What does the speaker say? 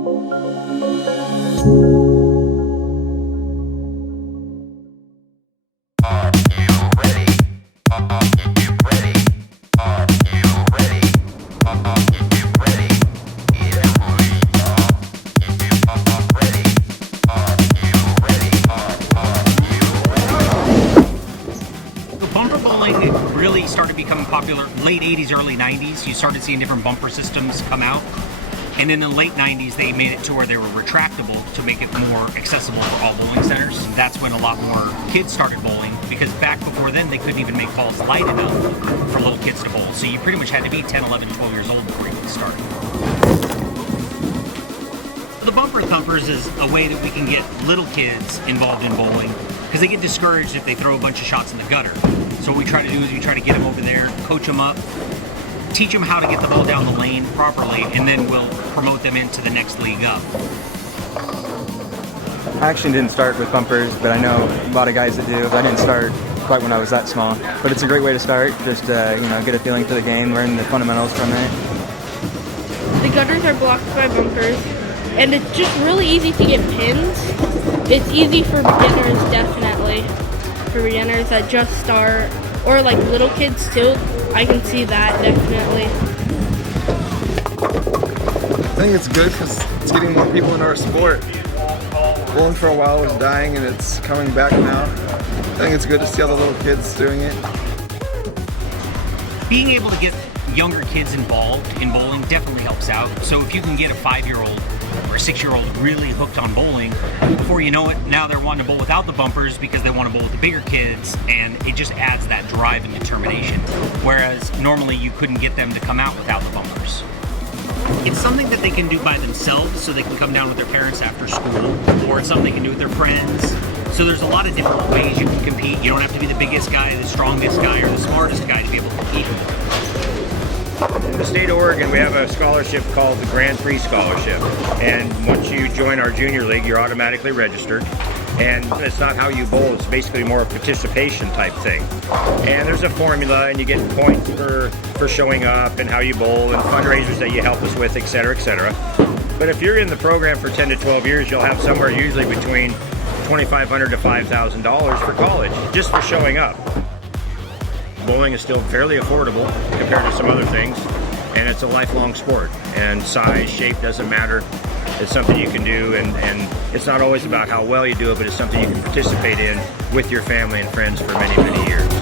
Bumper bowling really started becoming popular late 80s, early 90s. You started seeing different bumper systems come out. And in the late 90s, they made it to where they were retractable to make it more accessible for all bowling centers. And that's when a lot more kids started bowling, because back before then, they couldn't even make balls light enough for little kids to bowl. So you pretty much had to be 10, 11, 12 years old before you could start. The bumper thumpers is a way that we can get little kids involved in bowling, because they get discouraged if they throw a bunch of shots in the gutter. So what we try to do is we try to get them over there, coach them up, teach them how to get the ball down the lane properly, and then we'll promote them into the next league up. I actually didn't start with bumpers, but I know a lot of guys that do. I didn't start quite when I was that small, but it's a great way to start. Just get a feeling for the game, learn the fundamentals from it. The gutters are blocked by bumpers, and it's just really easy to get pins. It's easy for beginners, definitely. For beginners that just start, or like little kids too. I can see that, definitely. I think it's good because it's getting more people into our sport. Bowling for a while was dying and it's coming back now. I think it's good to see all the little kids doing it. Being able to get younger kids involved in bowling definitely helps out. So if you can get a 5-year-old or a 6-year-old really hooked on bowling, before you know it, now they're wanting to bowl without the bumpers because they want to bowl with the bigger kids, and it just adds that drive and determination. Whereas normally you couldn't get them to come out without the bumpers. It's something that they can do by themselves, so they can come down with their parents after school, or it's something they can do with their friends. So there's a lot of different ways you can compete. You don't have to be the biggest guy, the strongest guy, or the smartest guy to be able to compete. In the state of Oregon, we have a scholarship called the Grand Prix Scholarship. And once you join our junior league, you're automatically registered. And it's not how you bowl, it's basically more a participation type thing. And there's a formula, and you get points for showing up and how you bowl and fundraisers that you help us with, et cetera, et cetera. But if you're in the program for 10 to 12 years, you'll have somewhere usually between $2,500 to $5,000 for college, just for showing up. Bowling is still fairly affordable compared to some other things, and it's a lifelong sport, and size, shape doesn't matter. It's something you can do, and it's not always about how well you do it, but it's something you can participate in with your family and friends for many, many years.